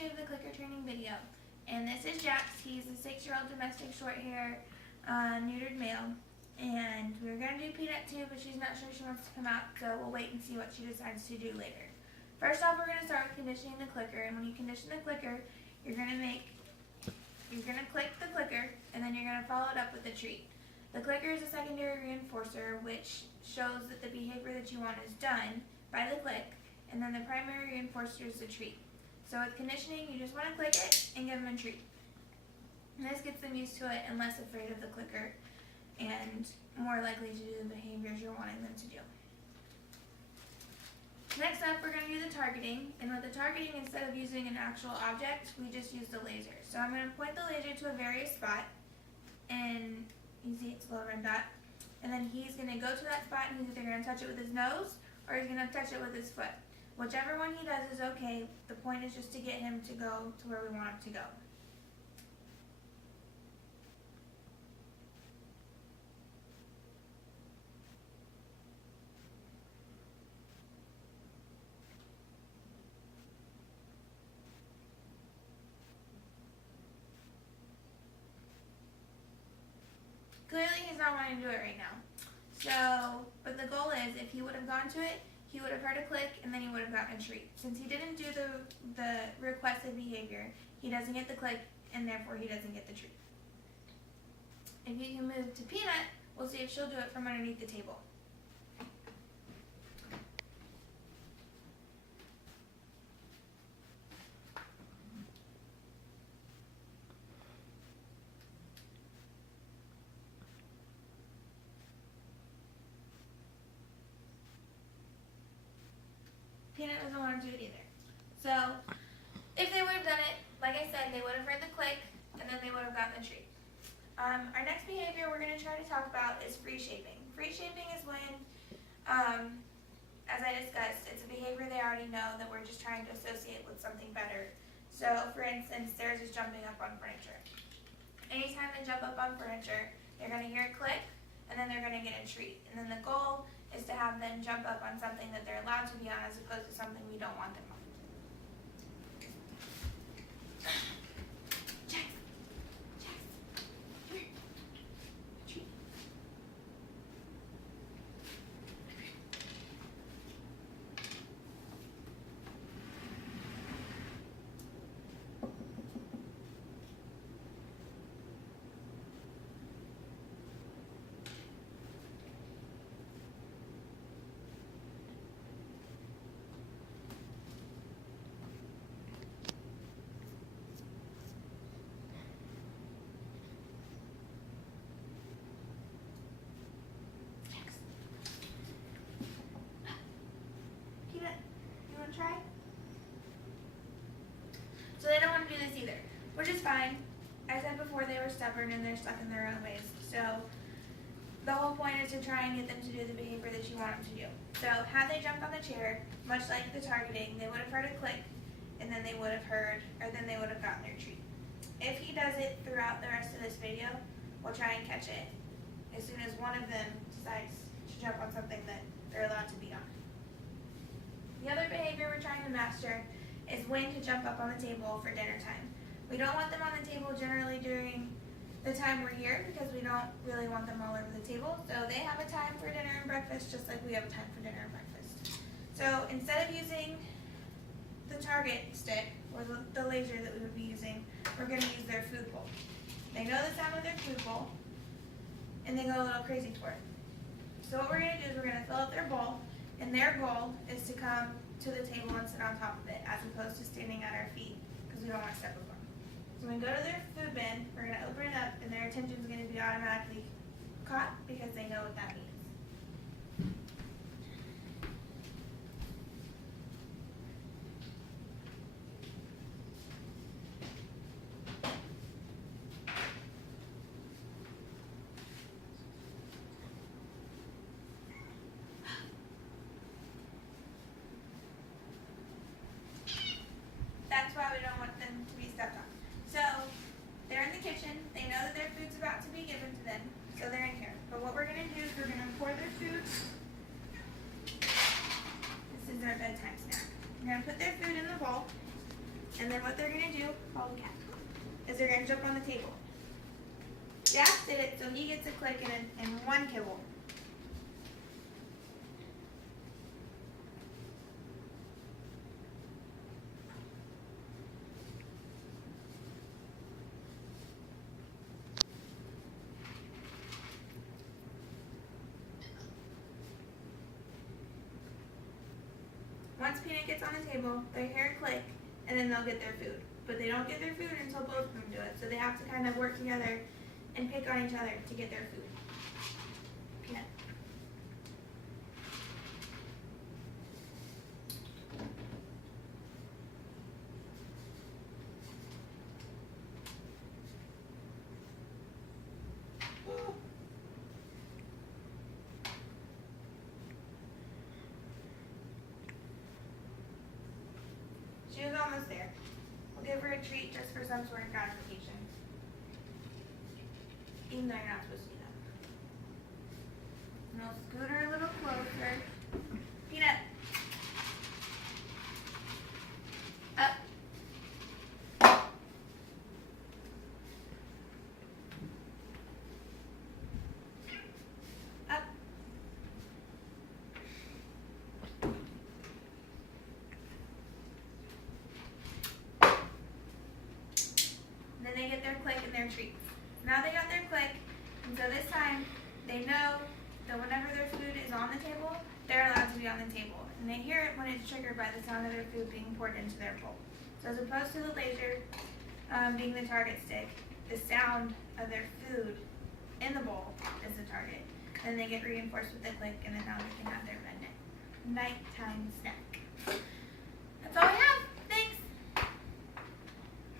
to the clicker training video. And this is Jax. He's a 6-year-old domestic short hair neutered male. And we were going to do Peanut too, but she's not sure she wants to come out, so we'll wait and see what she decides to do later. First off, we're going to start with conditioning the clicker. And when you condition the clicker, you're going to click the clicker, and then you're going to follow it up with a treat. The clicker is a secondary reinforcer, which shows that the behavior that you want is done by the click, and then the primary reinforcer is the treat. So with conditioning, you just want to click it and give them a treat. And this gets them used to it and less afraid of the clicker and more likely to do the behaviors you're wanting them to do. Next up, we're going to do the targeting. And with the targeting, instead of using an actual object, we just use the laser. So I'm going to point the laser to a various spot, and you see it's a little red dot. And then he's going to go to that spot, and he's either going to touch it with his nose or he's going to touch it with his foot. Whichever one he does is okay. The point is just to get him to go to where we want him to go. Clearly he's not wanting to do it right now. So, but the goal is if he would have gone to it, he would have heard a click and then he would have gotten a treat. Since he didn't do the requested behavior, he doesn't get the click and therefore he doesn't get the treat. If you can move to Peanut, we'll see if she'll do it from underneath the table. Peanut doesn't want to do it either. So, if they would have done it, like I said, they would have heard the click, and then they would have gotten the treat. Our next behavior we're going to try to talk about is free shaping. Free shaping is when, as I discussed, it's a behavior they already know that we're just trying to associate with something better. So, for instance, theirs is jumping up on furniture. Anytime they jump up on furniture, they're going to hear a click, and then they're going to get a treat. And then the goal is to have them jump up on something that they're allowed to be on as opposed to something we don't want them on. Jax, Jax, come here. Treat. Try? So they don't want to do this either, which is fine. I said before they were stubborn and they're stuck in their own ways. So the whole point is to try and get them to do the behavior that you want them to do. So had they jumped on the chair, much like the targeting, they would have heard a click and then they would have gotten their treat. If he does it throughout the rest of this video, we'll try and catch it as soon as one of them decides to jump on something that they're allowed to be on. The other behavior we're trying to master is when to jump up on the table for dinner time. We don't want them on the table generally during the time we're here because we don't really want them all over the table. So they have a time for dinner and breakfast just like we have a time for dinner and breakfast. So instead of using the target stick or the laser that we would be using, we're going to use their food bowl. They know the sound of their food bowl and they go a little crazy for it. So what we're going to do is we're going to fill up their bowl. And their goal is to come to the table and sit on top of it as opposed to standing at our feet because we don't want to step on them. So when we go to their food bin, we're going to open it up and their attention is going to be automatically caught because they know what that means. That's why we don't want them to be stepped on. So they're in the kitchen. They know that their food's about to be given to them. So they're in here. But what we're going to do is we're going to pour their food. This is their bedtime snack. We're going to put their food in the bowl. And then what they're gonna do, follow the cat, is they're gonna jump on the table. Jack did it, so he gets a click and one kibble. Once Peanut gets on the table, they hear a click, and then they'll get their food. But they don't get their food until both of them do it. So they have to kind of work together and pick on each other to get their food. Peanut. She was almost there. We'll give her a treat just for some sort of gratification. Even though you're not supposed to do that. And we'll scoot her a little closer. Peanut. Up. Up. Then they get their click and their treats. Now they got their click, and so this time they know that whenever their food is on the table, they're allowed to be on the table. And they hear it when it's triggered by the sound of their food being poured into their bowl. So as opposed to the laser being the target stick, the sound of their food in the bowl is the target. Then they get reinforced with the click, and then now they can have their nighttime snack. That's all I have.